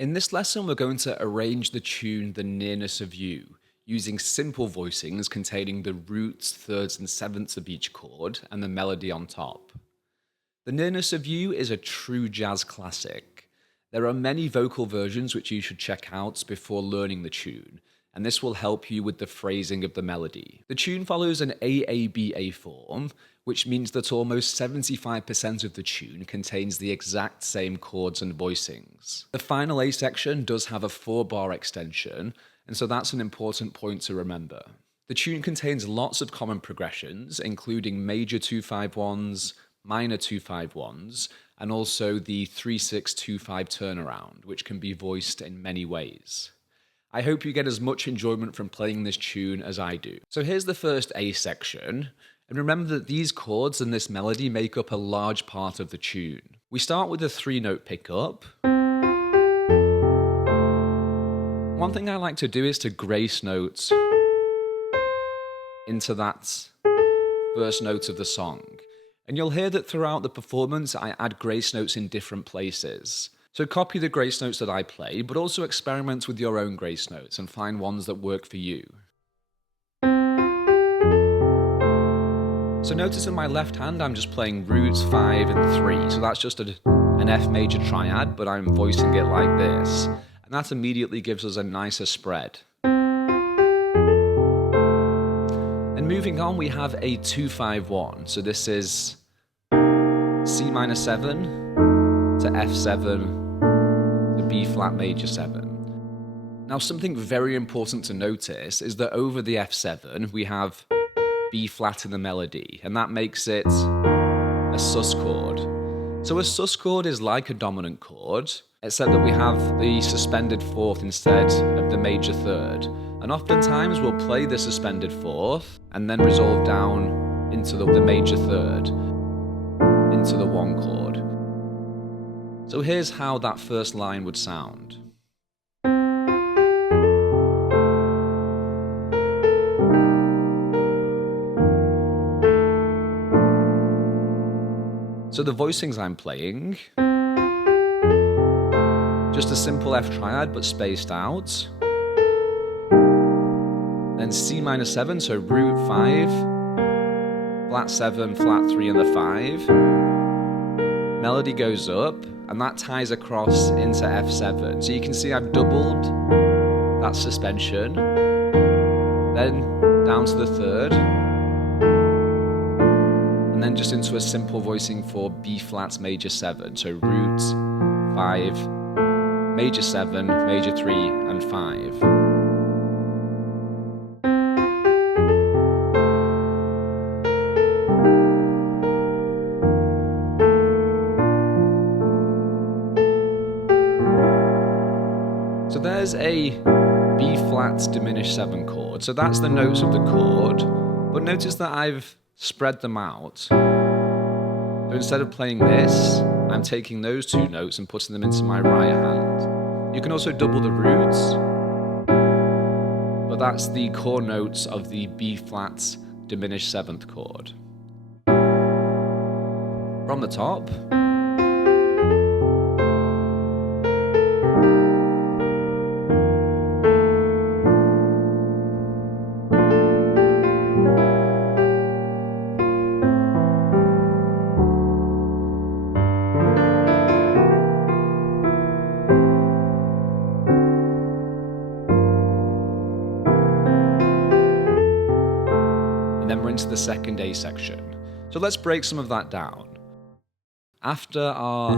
In this lesson, we're going to arrange the tune The Nearness of You using simple voicings containing the roots, thirds, and sevenths of each chord and the melody on top. The Nearness of You is a true jazz classic. There are many vocal versions which you should check out before learning the tune, and this will help you with the phrasing of the melody. The tune follows an AABA form, which means that almost 75% of the tune contains the exact same chords and voicings. The final A section does have a 4-bar extension, and so that's an important point to remember. The tune contains lots of common progressions, including major 2-5-1s, minor 2-5-1s, and also the 3-6-2-5 turnaround, which can be voiced in many ways. I hope you get as much enjoyment from playing this tune as I do. So here's the first A section, and remember that these chords and this melody make up a large part of the tune. We start with a 3-note pickup. One thing I like to do is to grace notes into that first note of the song. And you'll hear that throughout the performance I add grace notes in different places. So copy the grace notes that I play, but also experiment with your own grace notes and find ones that work for you. So notice in my left hand I'm just playing roots 5 and 3, so that's just an F major triad, but I'm voicing it like this. And that immediately gives us a nicer spread. And moving on, we have a 2-5-1, so this is C minor 7 to F7 to B flat major 7. Now something very important to notice is that over the F7 we have B flat in the melody, and that makes it a sus chord. So a sus chord is like a dominant chord, except that we have the suspended fourth instead of the major third. And oftentimes we'll play the suspended fourth and then resolve down into the major third, into the 1 chord. So here's how that first line would sound. So the voicings I'm playing, just a simple F triad but spaced out. Then C minor 7, so root 5, flat 7, flat 3 and the 5. Melody goes up and that ties across into F7. So you can see I've doubled that suspension, then down to the third, and then just into a simple voicing for B flat major 7, so root 5, major 7, major 3 and 5. So there's a B flat diminished 7 chord, so that's the notes of the chord, but notice that I've spread them out. So instead of playing this, I'm taking those 2 notes and putting them into my right hand. You can also double the roots, but that's the core notes of the B flat diminished 7th chord. From the top, then we're into the second A section. So let's break some of that down. After our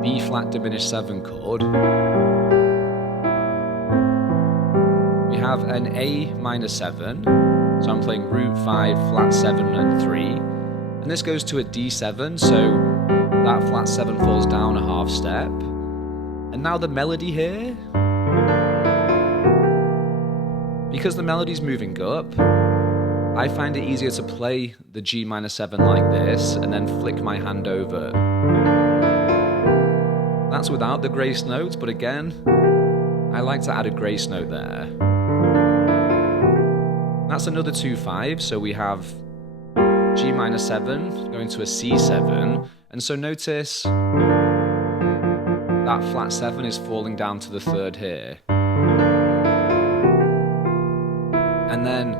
B flat diminished 7 chord, we have an A minor 7, so I'm playing root 5, flat 7 and 3, and this goes to a D7, so that flat 7 falls down a half step. And now the melody here, because the melody's moving up, I find it easier to play the G minor 7 like this and then flick my hand over. That's without the grace notes, but again, I like to add a grace note there. That's another 2-5, so we have G minor 7 going to a C7, and so notice that flat 7 is falling down to the 3rd here. And then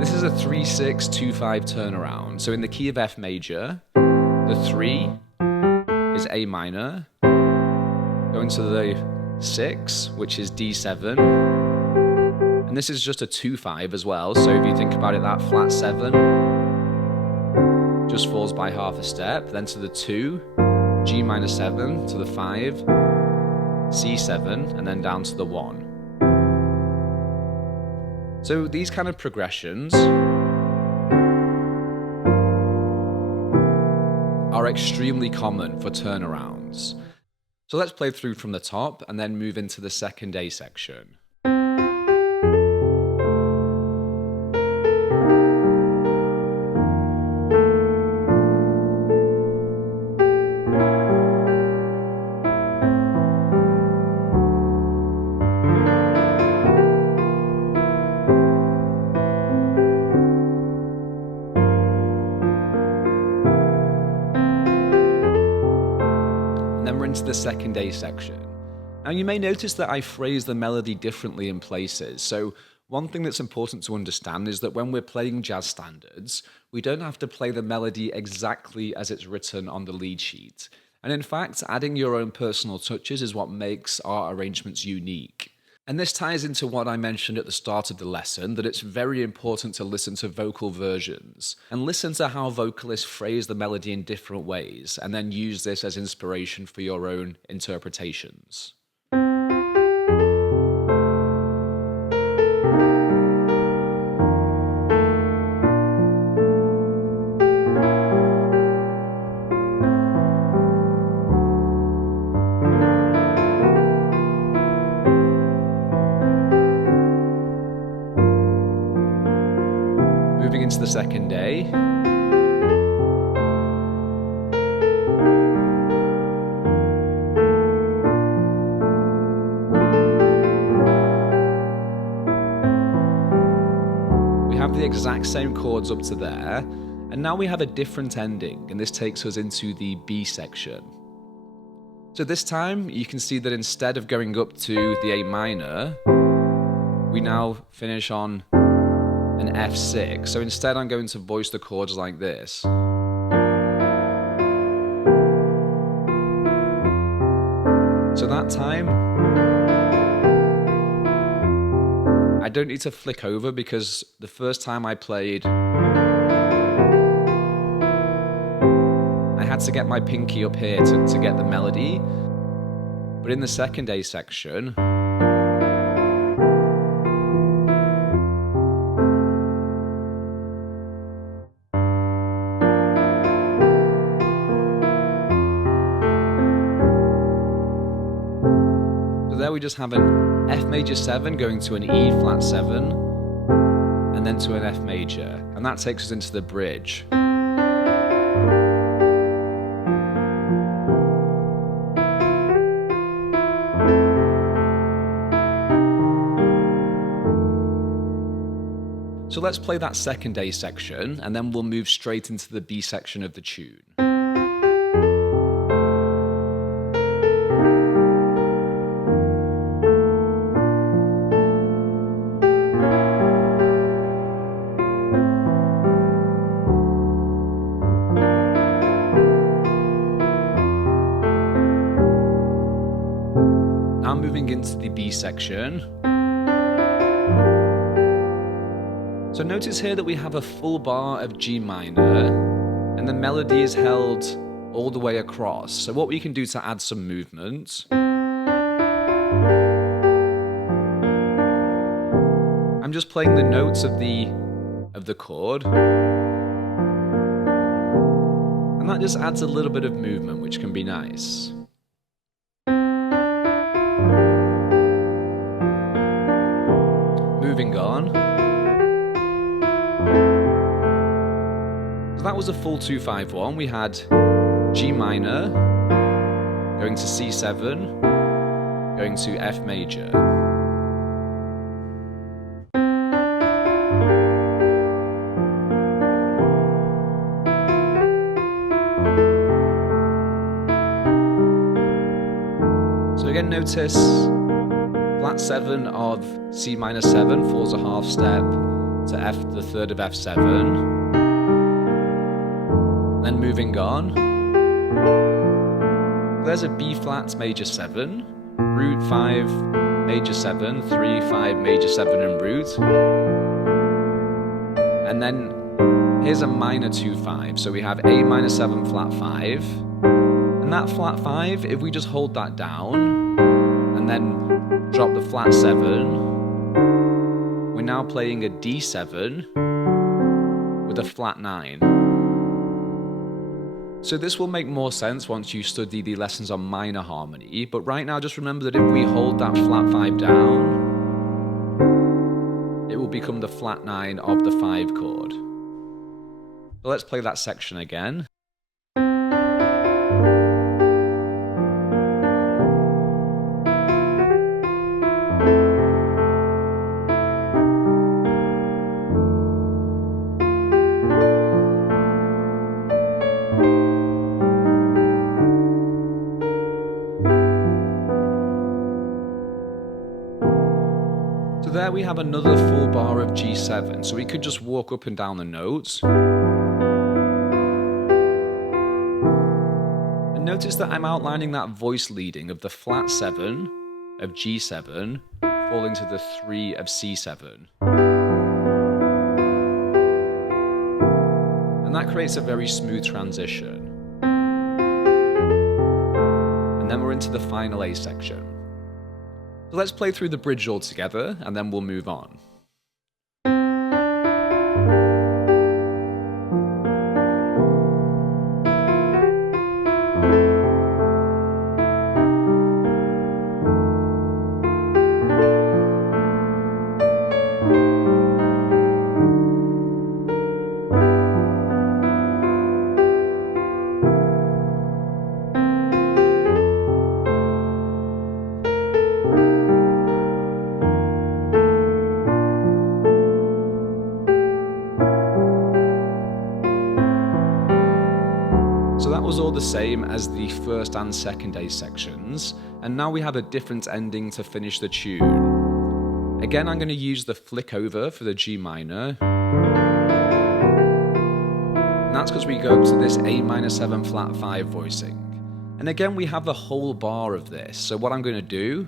this is a 3-6-2-5 turnaround. So in the key of F major, the 3 is A minor, going to the 6, which is D7, and this is just a 2-5 as well, so if you think about it, that flat 7 just falls by half a step, then to the 2, G minor 7, to the 5, C7, and then down to the 1. So these kind of progressions are extremely common for turnarounds. So let's play through from the top and then move into the second A section. Into the second A section. Now you may notice that I phrase the melody differently in places, so one thing that's important to understand is that when we're playing jazz standards, we don't have to play the melody exactly as it's written on the lead sheet. And in fact, adding your own personal touches is what makes our arrangements unique. And this ties into what I mentioned at the start of the lesson, that it's very important to listen to vocal versions and listen to how vocalists phrase the melody in different ways, and then use this as inspiration for your own interpretations. Moving into the second A. We have the exact same chords up to there, and now we have a different ending, and this takes us into the B section. So this time, you can see that instead of going up to the A minor, we now finish on an F6. So instead I'm going to voice the chords like this. So that time, I don't need to flick over because the first time I played, I had to get my pinky up here to get the melody. But in the second A section, there we just have an F major 7 going to an E flat 7 and then to an F major, and that takes us into the bridge. So let's play that second A section and then we'll move straight into the B section of the tune. Now moving into the B section. So notice here that we have a full bar of G minor, and the melody is held all the way across. So what we can do to add some movement, I'm just playing the notes of the chord, and that just adds a little bit of movement, which can be nice. Moving on. So that was a full 2-5-1. We had G minor, going to C7, going to F major. again, notice flat 7 of C minor 7 falls a half step to F, the third of F7. Then moving on, there's a B flat major 7, root 5 major 7, 3, 5 major 7 and root. And then here's a minor 2, 5. So we have A minor 7 flat 5. And that flat 5, if we just hold that down and then drop the flat 7, we're now playing a D7 with a flat 9. So this will make more sense once you study the lessons on minor harmony, but right now just remember that if we hold that flat 5 down, it will become the flat 9 of the 5 chord. So let's play that section again. So there we have another full bar of G7, so we could just walk up and down the notes. And notice that I'm outlining that voice leading of the flat 7 of G7 falling to the 3 of C7. And that creates a very smooth transition. And then we're into the final A section. So let's play through the bridge all together, and then we'll move on. So that was all the same as the first and second A sections, and now we have a different ending to finish the tune. Again, I'm going to use the flick over for the G minor, and that's because we go to this A minor 7 flat 5 voicing. And again, we have the whole bar of this, so what I'm going to do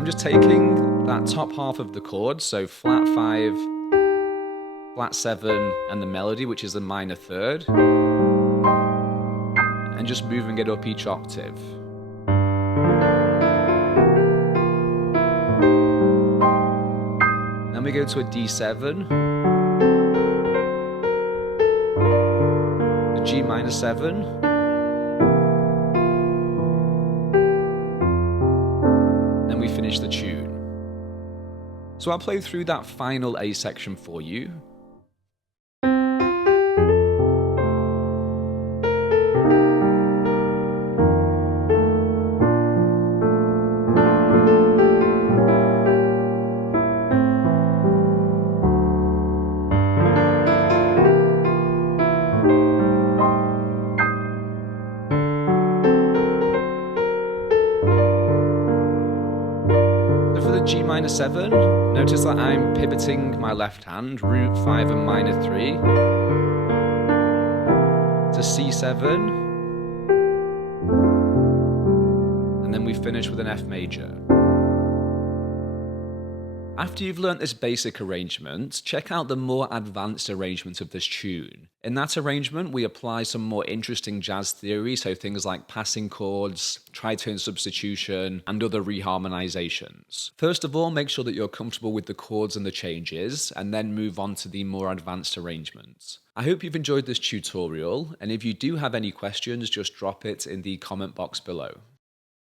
I'm just taking that top half of the chord, so flat 5, flat 7, and the melody, which is the minor third, and just moving it up each octave. Then we go to a D7, a G minor 7, we finish the tune. So I'll play through that final A section for you. G minor 7, notice that I'm pivoting my left hand, root 5 and minor 3, to C7, and then we finish with an F major. After you've learnt this basic arrangement, check out the more advanced arrangement of this tune. In that arrangement, we apply some more interesting jazz theory, so things like passing chords, tritone substitution, and other reharmonizations. First of all, make sure that you're comfortable with the chords and the changes, and then move on to the more advanced arrangements. I hope you've enjoyed this tutorial, and if you do have any questions, just drop it in the comment box below.